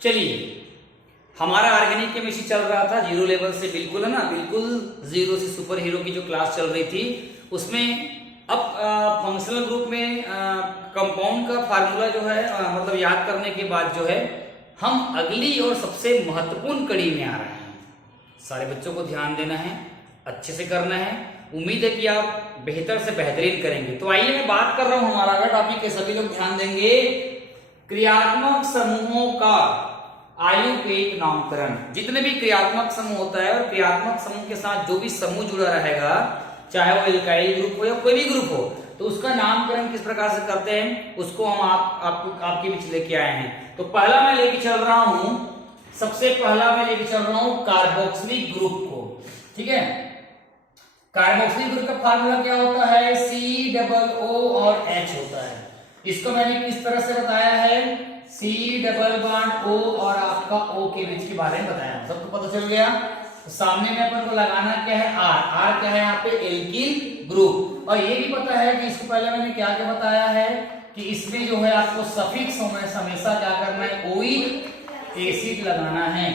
चलिए, हमारा organic chemistry चल रहा था जीरो लेवल से, बिल्कुल है ना, बिल्कुल जीरो से सुपर हीरो की जो क्लास चल रही थी उसमें अब फंक्शनल ग्रुप में कंपाउंड का फार्मूला जो है मतलब याद करने के बाद जो है हम अगली और सबसे महत्वपूर्ण कड़ी में आ रहे हैं। सारे बच्चों को ध्यान देना है, अच्छे से करना है। उम्मीद है कि आप बेहतर से बेहतरीन करेंगे। तो आइए मैं बात कर रहा हूं, हमारा अगर टॉपिक है, सभी लोग ध्यान देंगे, क्रियात्मक समूहों का आयुपेक नामकरण। जितने भी क्रियात्मक समूह होता है और क्रियात्मक समूह के साथ जो भी समूह जुड़ा रहेगा, चाहे वो एल्काइल ग्रुप हो या कोई भी ग्रुप हो, तो उसका नामकरण किस प्रकार से करते हैं उसको हम आपके बीच लेके आए हैं। तो पहला मैं लेके चल रहा हूं, सबसे पहला मैं लेके चल रहा हूं कार्बोक्सिलिक ग्रुप को। ठीक है, कार्बोक्सिलिक ग्रुप का फार्मूला क्या होता है? COO और H होता है। इसको मैंने किस तरह से बताया है? C डबल बॉन्ड O और आपका O के बीच के बारे में बताया, सबको पता चल गया। तो सामने में अपन को लगाना क्या है? R क्या है यहाँ पे? Alkyl group. और ये भी पता है कि इसको पहले मैंने क्या क्या बताया है कि इसमें जो है आपको सफिक्स हमेशा क्या करना है? ओइक एसिड लगाना है।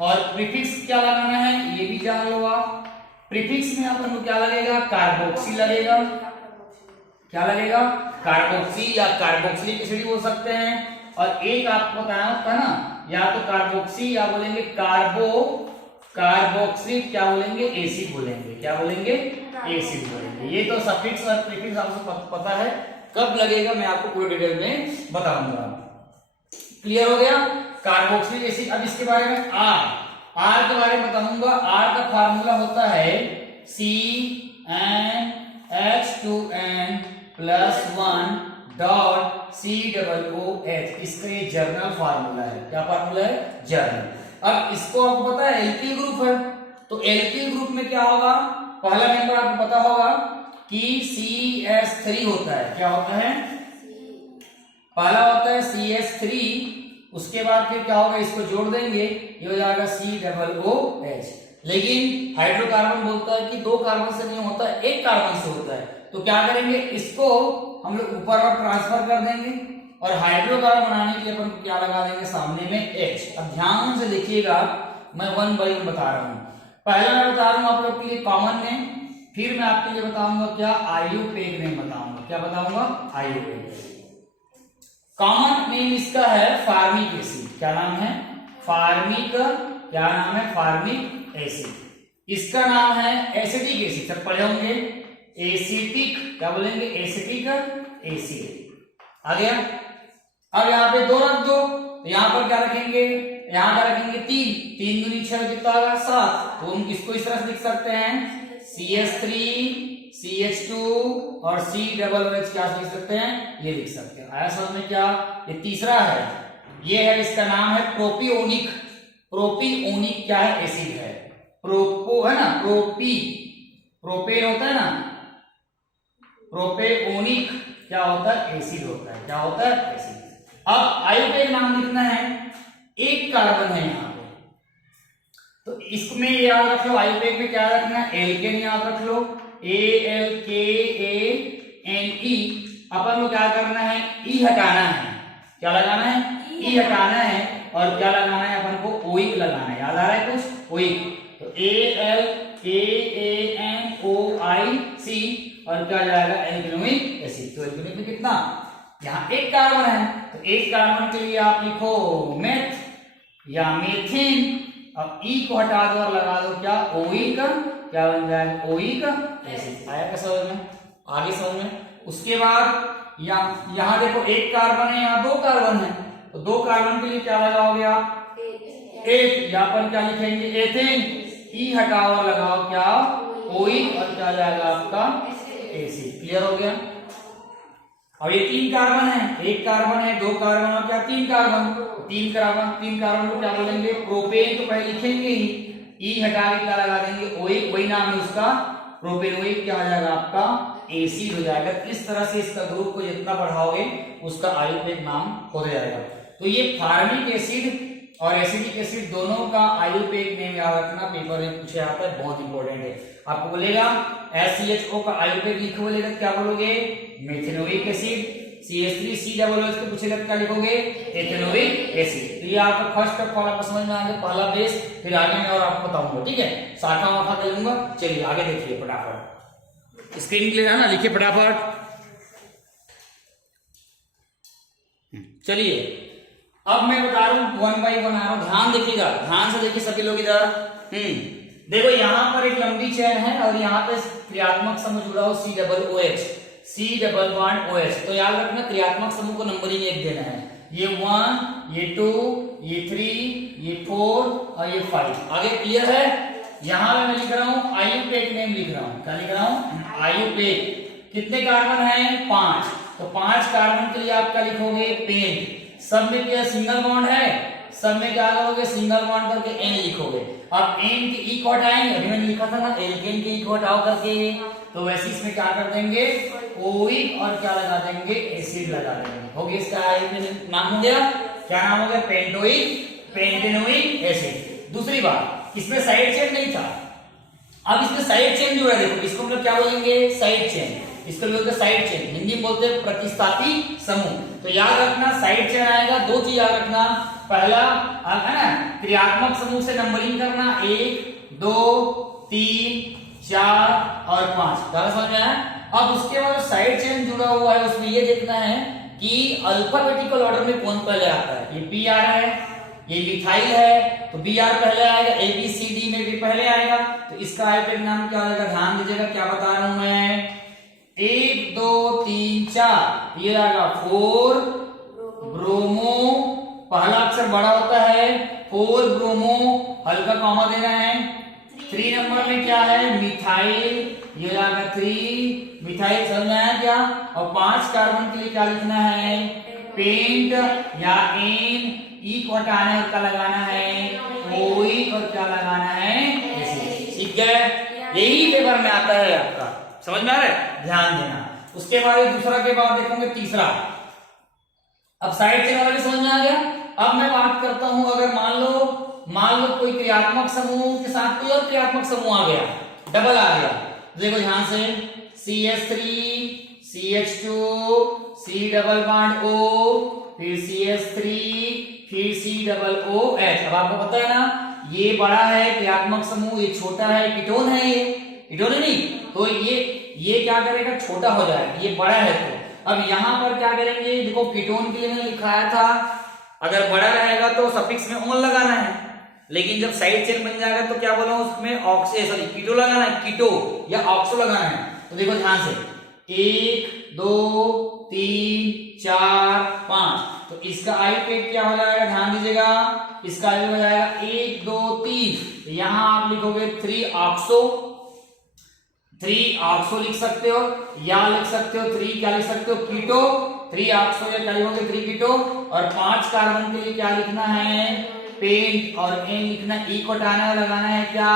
और प्रीफिक्स क्या लगाना है ये भी जान लो आप। प्रीफिक्स में अपन को क्या लगेगा? कार्बोक्सी लगेगा। क्या लगेगा? कार्बोक्सी या कार्बोक्सिलिक एसिड बोल सकते हैं। और एक आपको बताया था ना, या तो कार्बोक्सी या बोलेंगे कार्बोक्सिलिक, क्या बोलेंगे? एसिड बोलेंगे। क्या बोलेंगे? एसिड बोलेंगे। ये तो सफिक्स और प्रीफिक्स आपको पता है, कब लगेगा मैं आपको पूरे डिटेल में बताऊंगा। क्लियर हो गया? Carboxylic acid. अब इसके बारे में आर के बारे में बताऊंगा। आर का फार्मूला होता है CnH2n+1 .COOH। इसका ये जर्नल फार्मूला है। क्या फार्मूला है? जर्नल। अब इसको आपको पता है एल्किल ग्रुप है, तो एल्किल ग्रुप में क्या होगा? पहला नंबर आपको पता होगा कि CH3 होता है। क्या होता है? पहला होता है CH3। उसके बाद फिर क्या होगा? इसको जोड़ देंगे, ये हो जाएगा COOH। लेकिन हाइड्रोकार्बन बोलता है कि दो कार्बन से नहीं होता, एक कार्बन से होता है। तो क्या करेंगे? इसको हम लोग ऊपर और ट्रांसफर कर देंगे और हाइड्रोकार्बन बनाने के लिए अपन को क्या लगा देंगे? सामने में H। अब ध्यान से देखिएगा, मैं 1 बाय 1 बता रहा हूं। पहला मैं बता रहा हूं आप लोग के लिए कॉमन नेम, फिर मैं आपके लिए बताऊंगा क्या? आयुपेक नेम बताऊंगा। क्या बताऊंगा? आयुपेक। कॉमन नेम इसका है फार्मिक एसिड। क्या नाम है? फार्मिक। क्या नाम है? Formic acid. इसका नाम है एसिटिक एसिड। सब पढ़े होंगे, एसिटिक। क्या बोलेंगे? Acetic acid. आ गया? अब यहाँ पे 2 रख दो, तो यहाँ पर क्या रखेंगे? यहाँ पर रखेंगे 3 3 दूनी 6, कितना आएगा? 7। तो हम किसको इस तरह से लिख सकते हैं? CH3 CH2 और COOH। क्या लिख सकते हैं? ये लिख सकते हैं। आया समझ में? क्या ये तीसरा है, ये है, इसका नाम है प्रोपियोनिक। प्रोपियोनिक क्या है? एसिड है। प्रोपो है ना, प्रोपेन होता है ना, प्रोपेओनिक क्या होता है? एसिड होता है। क्या होता है? एसिड। अब आयुपेक नाम लिखना है, एक कार्बन है यहाँ पे, तो इसमें याद रख लो, आयुपेक में क्या रखना है? एल्केन याद रख लो, ALKANE। अपन को क्या करना है? ई हटाना है। क्या लगाना है? ई हटाना है। और क्या लगाना है? अपन को ओइक लगाना है। याद आ रहा है कुछ? ओइक। तो ALKANOIC और क्या जाएगा? एल्केनोइक एसिड। तो एल्केनोइक में कितना? यहाँ एक कार्बन है, तो एक कार्बन के लिए आप लिखो मेथ या मेथिन। अब ई को हटा दो और लगा दो क्या? ओइक। क्या बन जाएगा? Oic acid. आया क्या समझ में? आगे समझ में? उसके बाद यहाँ देखो एक कार्बन है, यहाँ 2 कार्बन है, तो 2 कार्बन के लिए क्या लगाओगे आप? एक। यहाँ पर क्या लिखेंगे? एथेन। ई हटाओ और लगाओ क्या? ओइक। और क्या जाएगा आपका? एसिड। क्लियर हो गया? अब ये 3 कार्बन है, एक कार्बन है, 2 कार्बन और क्या? 3 कार्बन। 3 कार्बन को क्या बोलेंगे? प्रोपेन। तो पहले लिखेंगे ही, ई हटा के क्या लगा देंगे? ओइक। वही नाम है उसका, प्रोपेनोइक। क्या हो जाएगा आपका? एसिड हो जाएगा। इस तरह से इसका ग्रुप को जितना बढ़ाओगे उसका आयुपेक नाम हो जाएगा। तो ये फार्मिक एसिड और एसिडिक एसिड दोनों का आयुपेक नेम याद रखना, पेपर में पूछे आता है, बहुत इंपॉर्टेंट है। आपको बोलेगा SCHO का आयुपेक लिखो, बोलेगा क्या बोलोगे? Methanoic acid. CH3 C double OH को पूछेगा क्या लिखोगे? Ethanoic acid. तो ये आपका फर्स्ट ऑफ ऑल आपको समझ में आ गया, पहला बेस। फिर आगे मैं और आपको बताऊंगा, ठीक है, शाखा वाखा दे दूंगा। चलिए आगे देखिए फटाफट, स्क्रीन क्लियर है ना, लिखिए फटाफट। चलिए अब मैं बता रहा हूं, वन बाई वन आ रहा हूं, ध्यान देखिएगा, ध्यान से देखिए सभी लोग इधर। देखो यहाँ पर एक लंबी चेन है और यहाँ पे क्रियात्मक समूह जुड़ा हो C double OH, C double bond OH। तो याद रखना क्रियात्मक समूह को नंबरिंग 1 देना है। ये 1, ये 2, ये 3, ये 4 और ये 5। आगे क्लियर है? यहाँ पे मैं लिख रहा हूँ आयुपेट नेम लिख रहा हूँ। क्या लिख रहा हूँ? आयुपेट। कितने कार्बन है? 5। तो 5 कार्बन के लिए आप क्या लिखोगे? पेंट। सब में क्या सिंगल बॉन्ड है? सब में क्या करोगे? सिंगल बॉन्ड करके N लिखोगे। अब N के E को हटाएंगे, अभी मैंने लिखा था ना एल्केन के E को हटाओ करके, तो वैसे इसमें क्या कर देंगे? ओइक और क्या लगा देंगे? एसिड लगा देंगे। हो गया, इसका नाम हो गया, क्या नाम हो गया? पेंटोइक, पेंटेनोइक एसिड। दूसरी बात, इसमें साइड चेन नहीं था, अब इसमें साइड चेन जुड़ा है। देखो इसको हम लोग क्या बोलेंगे? Side chain. इसको बोलते हैं साइड चेन, हिंदी में बोलते हैं प्रतिस्थापी समूह। तो याद रखना साइड चेन आएगा, दो चीज याद रखना। पहला है ना क्रियात्मक समूह से नंबरिंग करना, 1, 2, 3, 4 और 5। क्या समझ में आया? अब उसके बाद साइड चेन जुड़ा हुआ है, उसमें ये देखना है कि अल्फाबेटिकल ऑर्डर में कौन पहले आता है। ये पी आ रहा है, ये मिथाइल है, तो बी आर पहले आएगा, ए बी सी डी में भी पहले आएगा। तो इसका आइटम नाम क्या होगा? ध्यान दीजिएगा क्या बता रहा हूं मैं। 1, 2, 3, 4, ये आएगा 4 ब्रोमो, पहला अक्षर बड़ा होता है, 4 ब्रोमो, हल्का कॉमा देना है। 3 नंबर में क्या है? मिथाइल, ये आएगा 3 मिथाइल। समझ में आया क्या? और 5 कार्बन के लिए क्या लिखना है? पेंट या एन, ई को हटाना और क्या लगाना है? ओइक और क्या लगाना है? ठीक है, यही पेपर में आता है आपका। समझ में आ रहा है? ध्यान देना। उसके बाद दूसरा के बाद देखोगे तीसरा। अब साइड चेन वाला भी समझ में आ गया। अब मैं बात करता हूं, अगर मान लो कोई क्रियात्मक समूह के साथ कोई और क्रियात्मक समूह आ गया, डबल आ गया। देखो ध्यान से, CH3 CH2 C double bond O, फिर CH3 फिर C डबल OH। अब आपको पता है ना, ये बड़ा है क्रियात्मक समूह, ये छोटा है, कीटोन है, ये कीटोन है नहीं, तो ये क्या करेगा? छोटा हो जाएगा, ये बड़ा है। तो अब यहाँ पर क्या करेंगे? देखो कीटोन के लिए मैंने लिखाया था, अगर बड़ा रहेगा तो सफिक्स में ओन लगाना है, लेकिन जब साइड चेन बन जाएगा तो क्या बोला उसमें कीटो लगाना है, कीटो या ऑक्सो लगाना है। तो देखो ध्यान से, 1, 2, 3, 4, 5। तो इसका आयुपेट क्या हो जाएगा? ध्यान दीजिएगा, इसका आयु हो जाएगा 1, 2, 3। यहां आप लिखोगे 3 ऑक्सो, 3 ऑक्सो लिख सकते हो, या लिख सकते हो 3 क्या लिख सकते हो? कीटो, 3 ऑक्सो या क्या लिखोगे? 3 कीटो। और 5 कार्बन के लिए क्या लिखना है? पेंट और एन लिखना, ई को हटाना और लगाना है क्या?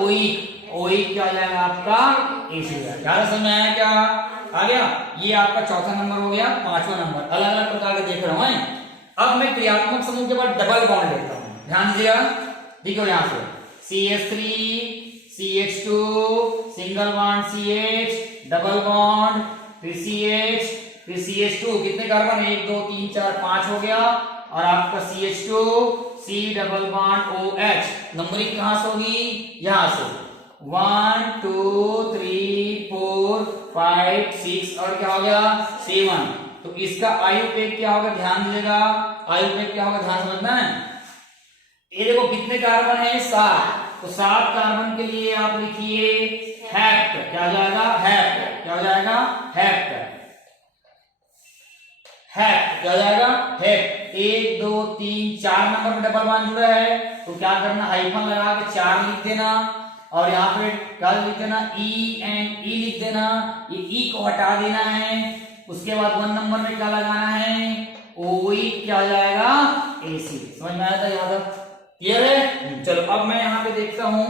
ओइक। ओइक क्या हो जाएगा आपका? एसिड। क्या समझ में आया? क्या आ गया? ये आपका चौथा नंबर हो गया। पांचवा नंबर अलग अलग प्रकार के देख रहा हूं। अब मैं क्रियात्मक समूह के बाद डबल बॉन्ड लेता हूं, ध्यान दीजिएगा। देखो यहां से CH3 CH2 single bond CH double bond, फिर CH फिर CH2, कितने कार्बन? 1, 2, 3, 4, 5 हो गया। और आपका CH2 C double bond OH। Numbering कहां से होगी? यहां से 1, 2, 3, 4, 5, 6 और क्या हो गया? 7। तो इसका आयुपेट क्या होगा? ध्यान दीजिएगा, आयुपेट क्या होगा? ध्यान समझना है। ये देखो कितने कार्बन है? 7। तो 7 कार्बन के लिए आप लिखिए हेप्ट। क्या हो जाएगा? हेप्ट। क्या हो जाएगा? हेप्ट। हेप्ट क्या हो जाएगा? हेप्ट। 1, 2, 3, 4 नंबर में डबल बॉन्ड जुड़ा है, तो क्या करना? हाइफन लगा के 4 लिख देना, और यहाँ पे क्या लिख देना? ई एंड ई लिख देना। ये ई को हटा देना है। उसके बाद 1 नंबर में क्या लगाना है? ओइक। क्या हो जाएगा? एसिड। समझ में आया था? याद क्लियर है? चलो अब मैं यहाँ पे देखता हूँ,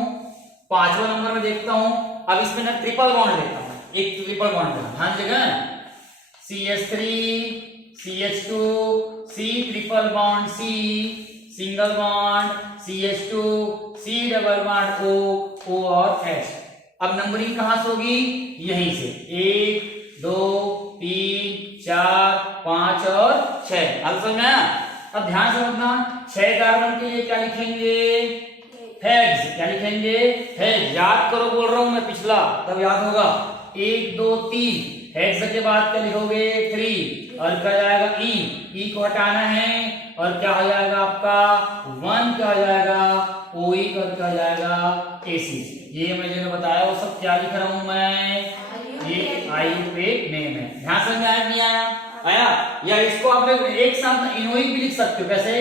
5वां नंबर में देखता हूँ। अब इसमें ना ट्रिपल बॉन्ड लेता हूँ, एक ट्रिपल बॉन्ड का ध्यान देगा। CH3 CH2 C triple bond C single bond CH2 C double bond O और H। अब नंबरिंग कहां से होगी? यहीं से 1, 2, 3, 4, 5 और 6। हाल समझ में आया? अब ध्यान से समझना, 6 कार्बन के लिए क्या लिखेंगे? हेक्स। क्या लिखेंगे? हेक्स। याद करो, बोल रहा हूं मैं पिछला, तब याद होगा। 1 2 3 हेक्स के बाद क्या लिखोगे? 3 और क्या जाएगा? ई को हटाना है और क्या हो जाएगा आपका? 1 क्या हो जाएगा? ओई का क्या हो जाएगा? एसिड। ये मैंने बताया वो सब क्या लिख रहा हूं मैं? ये आयुर्वेद नेम है। ध्यान समझ में आया नहीं आया? आया? या इसको आप लोग एक साथ इनोइक भी लिख सकते हो। कैसे?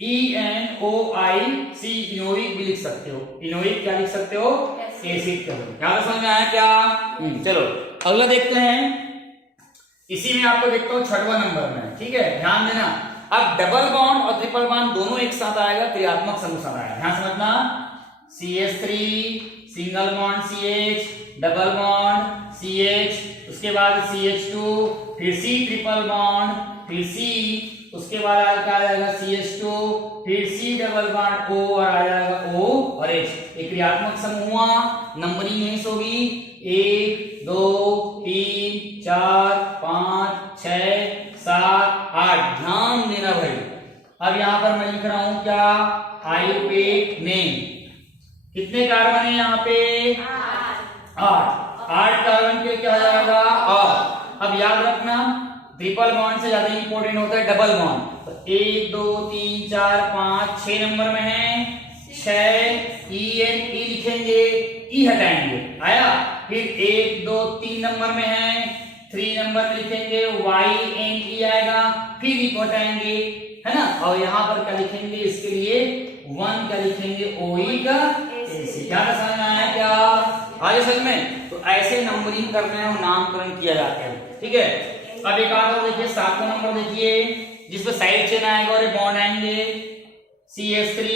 ENOIC इनोइक भी लिख सकते हो। इनोइक क्या लिख सकते हो? एसिड। क्या समझ में आया क्या? चलो अगला देखते हैं। इसी में आपको देखता हूं 6वां नंबर में, ठीक है, ध्यान देना। अब डबल बॉन्ड और ट्रिपल बॉन्ड दोनों एक साथ आएगा, क्रियात्मक समूह आएगा। ध्यान समझना, CH3 single bond CH, double bond CH, उसके बाद CH2, फिर C ट्रिपल बॉन्ड, फिर C, उसके बाद क्या आ जाएगा? CH2, फिर C डबल बॉन्ड O और आ जाएगा O और H। एक क्रियात्मक समूह, नंबरिंग यहीं से होगी 1 2 3 4 5 6 7 8। ध्यान देना भाई। अब यहां पर मैं लिख रहा हूं क्या? आयुर्वेद नेम। कितने कार्बन है यहाँ पे? 8 कार्बन के क्या हो जाएगा? और अब याद रखना, ट्रिपल बॉन्ड से ज्यादा इंपॉर्टेंट होता है डबल बॉन्ड। तो 1 2 3 4 5 6 नंबर में है 6 ई लिखेंगे, ई हटाएंगे, आया। फिर 1 2 3 नंबर में है 3 नंबर में लिखेंगे YNE आएगा, फिर ई को हटाएंगे, है ना। और यहाँ पर क्या लिखेंगे? इसके लिए 1 क्या लिखेंगे? OE का एसिड। क्या समझ में आया क्या? आगे समझ में? तो ऐसे नंबरिंग करना है और नामकरण किया जाता है, ठीक है। अब एक और देखिए 7वां नंबर देखिए, जिसपे साइड चेन आएगा और बॉन्ड आएंगे CH3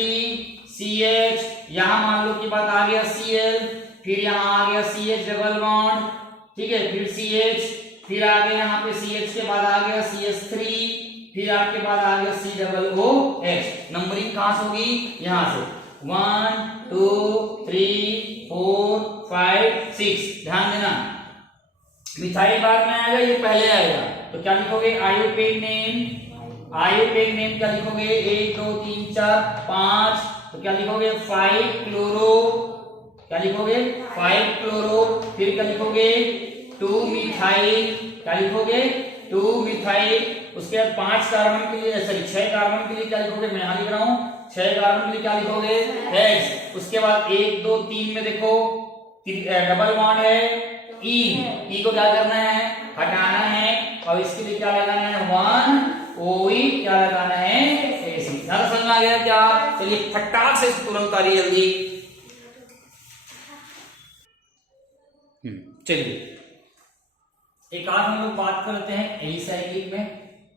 CH, यहां मान लो की बात आ गया Cl, फिर यहां आ गया CH डबल बॉन्ड, ठीक है, फिर CH, फिर आ गया यहाँ पे CH के बाद आ गया CH3, फिर आपके बाद आ गया C डबल OH। नंबरिंग कहां से होगी? यहां से 1 2 3 4 5 6। ध्यान देना, मिथाइल बाद में आएगा, ये पहले आएगा। तो क्या लिखोगे? आयुर्वेद नेम। आयुर्वेद नेम क्या लिखोगे? 1 2 3 4 5। तो क्या लिखोगे? 5 क्लोरो। क्या लिखोगे? 5 क्लोरो। फिर क्या लिखोगे? 2 मिथाइल। क्या लिखोगे? 2 मिथाइल। उसके बाद 5 कार्बन के लिए, सॉरी 6 कार्बन के लिए क्या लिखोगे? मैं यहां लिख रहा हूं 6 कार्बन के लिए क्या लिखोगे? हेक्स। उसके बाद 1 2 3 में देखो डबल बॉन्ड है ई को क्या करना है? हटाना है। और इसके लिए क्या लगाना है? 1 OE क्या लगाना है? एसिड। ज़्यादा समझ में आ गया क्या? चलिए फटाक से तुरंत आ रही जल्दी। चलिए एक आज हम लोग बात करते हैं एलिसाइक्लिक में।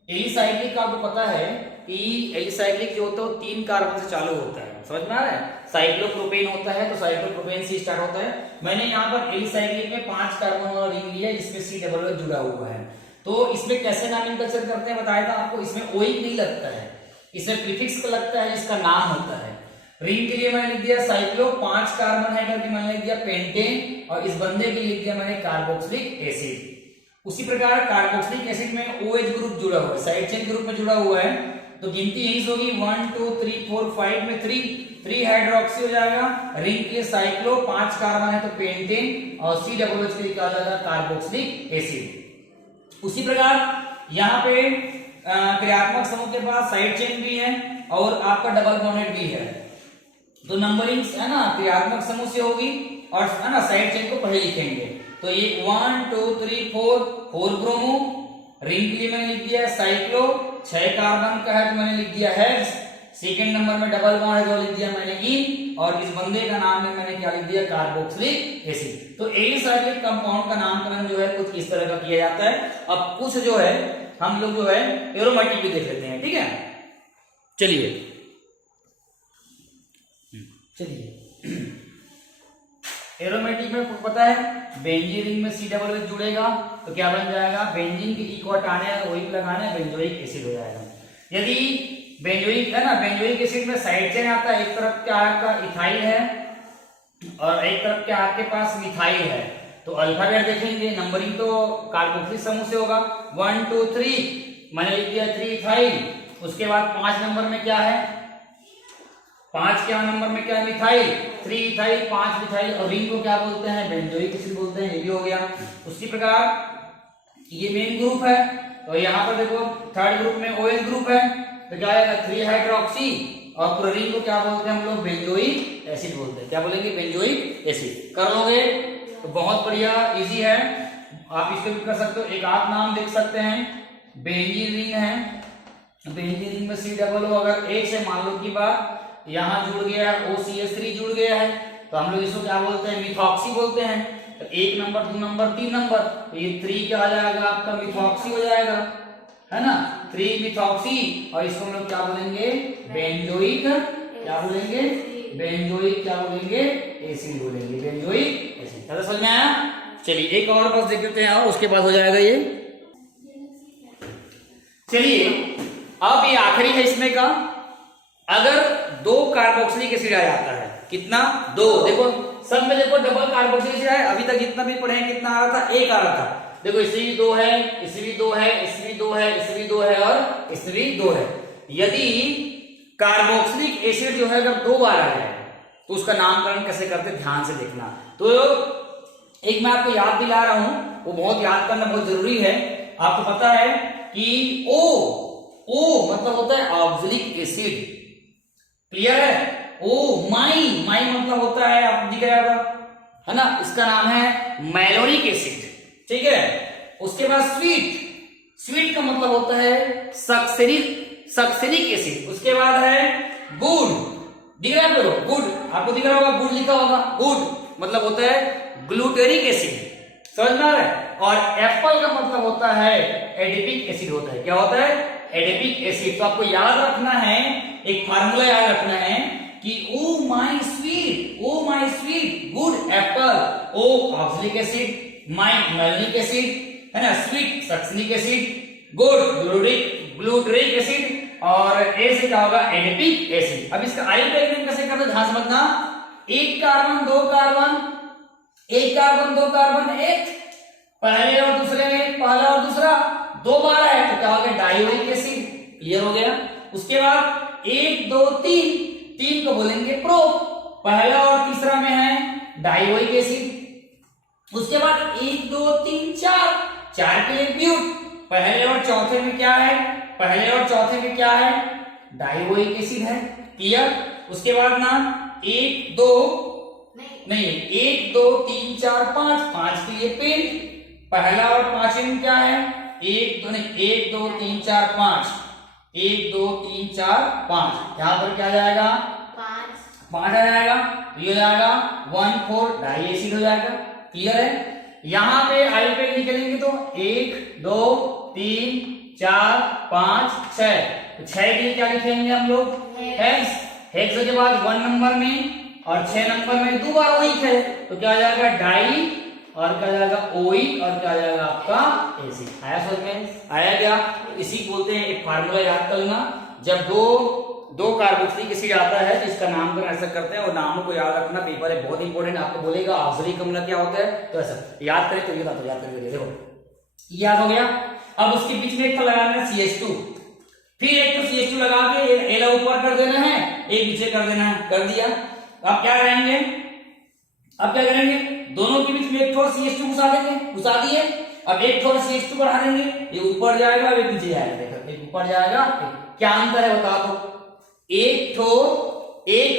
एलिसाइक्लिक का आपको पता है कि एलिसाइक्लिक जो होता है वो 3 कार्बन से चालू होता है। समझ में आ रहा है? साइक्लोप्रोपेन होता है तो साइक्लोप्रोपेन से स्टार्ट होता है। मैंने यहाँ पर एलिसाइक्लिक में 5 कार्बन वाला रिंग लिया जिसमें C डबल O जुड़ा हुआ है। तो इसमें कैसे नॉमेनक्लेचर करते हैं बताया था आपको। इसमें ओइक नहीं लगता है, इसमें प्रीफिक्स लगता है जिसका नाम होता है। रिंग के लिए मैंने लिख दिया साइक्लो, 5 कार्बन है करके मैंने लिख दिया पेंटेन, और इस बंदे के लिए लिख दिया मैंने कार्बोक्सिलिक एसिड। उसी प्रकार कार्बोक्सिलिक एसिड में OH ग्रुप जुड़ा हुआ है, साइड चेन ग्रुप में जुड़ा हुआ है। तो गिनती यही होगी 1 2 3 4 5 में 3 हाइड्रोक्सी हो जाएगा। रिंग के लिए साइक्लो, 5 कार्बन है तो पेंटेन, और C डबल OH के लिए क्या हो जाएगा? Carboxylic acid. उसी प्रकार यहाँ पे क्रियात्मक समूह के पास साइड चेन भी है और आपका डबल बॉन्डेड भी है। तो नंबरिंग है ना क्रियात्मक समूह से होगी, और है ना साइड चेन को पहले लिखेंगे। तो ये 1 2 3 4 ब्रोमो। रिंग के लिए मैंने लिख दिया साइक्लो, 6 कार्बन का है तो मैंने लिख दिया हेक्स। सेकंड नंबर में डबल बॉन्ड है तो लिख दिया मैंने इन, और इस बंदे का नाम में मैंने क्या लिख दिया? Carboxylic acid. तो एलिसाइक्लिक कंपाउंड का नामकरण जो है कुछ इस तरह का किया जाता है। अब कुछ जो है हम लोग जो है एरोमेटिक भी देख लेते हैं, ठीक है। चलिए एरोमेटिक में पता है बेंजीन रिंग में C डबल OH जुड़ेगा तो क्या बन जाएगा? बेंजीन की E को हटाना है, OH लगाना है, बेंजोइक एसिड हो जाएगा। यदि बेंजोइक है ना, बेंजोइक एसिड में साइड चेन आता है, एक तरफ क्या आपका इथाइल है और एक तरफ क्या आपके पास मिथाइल है। तो अल्फाबेट देखेंगे, नंबरिंग तो कार्बोक्सिलिक समूह से होगा, 1 2 3 मैंने लिख दिया 3 इथाइल। उसके बाद 5 नंबर में क्या है, 5 के नंबर में क्या है, मिथाइल, 3 इथाइल 5 मिथाइल, और रिंग को क्या बोलते हैं, बेंजोइक एसिड बोलते हैं, ये भी हो गया। उसी प्रकार ये मेन ग्रुप है, तो यहाँ पर देखो थर्ड ग्रुप में OH ग्रुप है, तो क्या आएगा 3 हाइड्रोक्सी, और क्लोरीन को क्या बोलते हैं हम लोग, बेंजोइक एसिड बोलते हैं। क्या बोलेंगे, बेंजोइक एसिड। कर लोगे तो बहुत बढ़िया, इजी है, आप इसको भी कर सकते हो। एक आप नाम देख सकते हैं, बेंजीन रिंग है, बेंजीन रिंग में C डबल O, अगर एक से मान लो की बात यहाँ जुड़ गया है, OCH3 जुड़ गया है, तो हम लोग इसको क्या बोलते हैं, मिथॉक्सी बोलते हैं। तो 1 नंबर 2 नंबर 3 नंबर, तो ये 3 क्या आ जाएगा आपका, मिथॉक्सी हो जाएगा, है ना, 3 मिथॉक्सी, और इसको हम लोग क्या बोलेंगे, बेंजोइक, क्या बोलेंगे, बेंजोइक, क्या बोलेंगे, एसिड बोलेंगे, बेंजोइक एसिड। ज़्यादा समझ में आया? चलिए एक और बस देख लेते हैं और उसके बाद हो जाएगा ये। चलिए अब ये आखिरी है इसमें का, अगर 2 कार्बोक्सिलिक एसिड आ जाता है, कितना, 2, देखो सब में देखो डबल कार्बोक्सिलिक एसिड है, अभी तक जितना भी पढ़े हैं कितना आ रहा था, 1 आ रहा था। देखो इसमें भी 2 है, इसमें भी 2 है, इसमें भी 2 है, इसमें भी 2 है, और इसमें भी 2 है। यदि कार्बोक्सिलिक एसिड जो है अगर 2 बार आ जाए तो उसका नामकरण कैसे करते, ध्यान से देखना। तो एक मैं आपको याद दिला रहा हूं, वो बहुत याद करना बहुत जरूरी है। आपको पता है कि O मतलब होता है ऑक्सैलिक एसिड, क्लियर है, माई मतलब होता है, आपको दिख रहा है ना, इसका नाम है मैलोनिक एसिड, ठीक है। उसके बाद स्वीट का मतलब होता है सक्सेनिक एसिड। उसके बाद है गुड, दिख रहा है गुड, आपको दिख रहा होगा, गुड लिखा होगा, गुड मतलब होता है ग्लूटेरिक एसिड, समझ में आ रहा है। और एप्पल का मतलब होता है एडिपिक एसिड होता है, क्या होता है, एडिपिक एसिड। तो आपको याद रखना है, एक फार्मूला याद रखना है कि oh my sweet good apple, oh oxalic acid, my malonic acid, है ना, sweet succinic acid, good glutaric acid, और ए से क्या होगा, एडिपिक एसिड। अब इसका आइसोटोप कैसे करते हैं, ध्यान से समझना, 1 कार्बन 2 कार्बन, 1 कार्बन 2 कार्बन, एक पहले और दूसरे में, पहला और दूसरा 2 बार है, तो क्या हो गया, डाइओइक एसिड, क्लियर हो गया। उसके बाद 1 2 3 को बोलेंगे प्रो, पहला और तीसरा में है डाइओइक एसिड। उसके बाद 1 2 3 4 के लिए ब्यूट, पहले और चौथे में क्या है, पहले और चौथे में क्या है, डाइओइक एसिड है, क्लियर। उसके बाद ना 1 2 नहीं 1 2 3 4 5 के लिए पेंट, पहला और पांचवें में क्या है, 1 2 3 4 5, 1 2 3 4 5, यहाँ पर क्या जाएगा, 5 आ जाएगा, तो ये हो जाएगा 1 4 डाई एसिड हो जाएगा, क्लियर है। यहाँ पे आइसोटोप निकलेंगे तो 1 2 3 4 5 6, तो 6 के लिए क्या लिखेंगे हम लोग, हेक्स के बाद 1 नंबर में और 6 नंबर में 2 बार ओइक है, तो क्या आ जाएगा, डाई, और क्या जाएगा, ओइक, और क्या जाएगा आपका एसिड। आया समझ में, आया क्या, इसी बोलते हैं, एक फार्मूला याद कर लेना, जब दो कार्बोक्सिलिक एसिड आता है तो इसका नामकरण ऐसा करते हैं, और नामों को याद रखना, पेपर है बहुत इंपॉर्टेंट, आपको बोलेगा ऑक्सिलिक अम्ल क्या होता है, तो ऐसा याद करें, तो ये बात याद करके देखो, याद हो गया। अब उसके बीच में एक का लगाना है CH2, फिर एक तो CH2 लगा के एला ऊपर कर देना है, एक नीचे कर देना है, कर दिया। अब क्या करेंगे, अब क्या करेंगे, दोनों के बीच में एक थोड़ा CH2 घुसा देंगे, घुसा दिए। अब एक थोड़ा CH2 बढ़ा देंगे, ये ऊपर जाएगा, एक नीचे जाएगा, देखो एक ऊपर जाएगा, क्या अंतर है बता दो, एक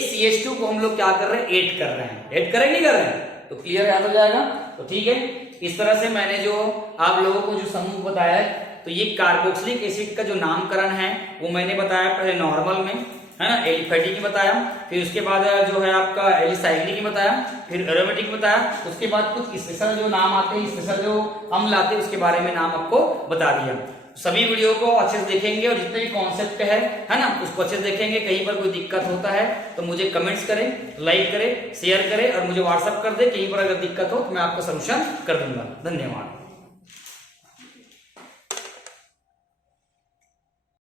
CH2 को हम लोग क्या कर रहे हैं, ऐड कर रहे हैं, ऐड करें नहीं कर रहे हैं, तो क्लियर याद हो जाएगा। तो ठीक है, इस तरह से मैंने जो आप लोगों को जो समूह बताया है, तो ये कार्बोक्सिलिक एसिड का जो नामकरण है वो मैंने बताया पहले नॉर्मल में, है ना, एलिफेटिक बताया, फिर उसके बाद जो है आपका एलिसाइक्लिक बताया, फिर एरोमेटिक बताया, उसके बाद कुछ स्पेशल जो नाम आते हैं, स्पेशल जो अम्ल आते हैं, उसके बारे में नाम आपको बता दिया। सभी वीडियो को अच्छे से देखेंगे और जितने भी कॉन्सेप्ट है ना, उसको अच्छे से देखेंगे। कहीं पर कोई दिक्कत होता है तो मुझे कमेंट्स करें, लाइक करें, शेयर करें, और मुझे व्हाट्सअप कर दे, कहीं पर अगर दिक्कत हो तो मैं आपका सॉल्यूशन कर दूंगा। धन्यवाद।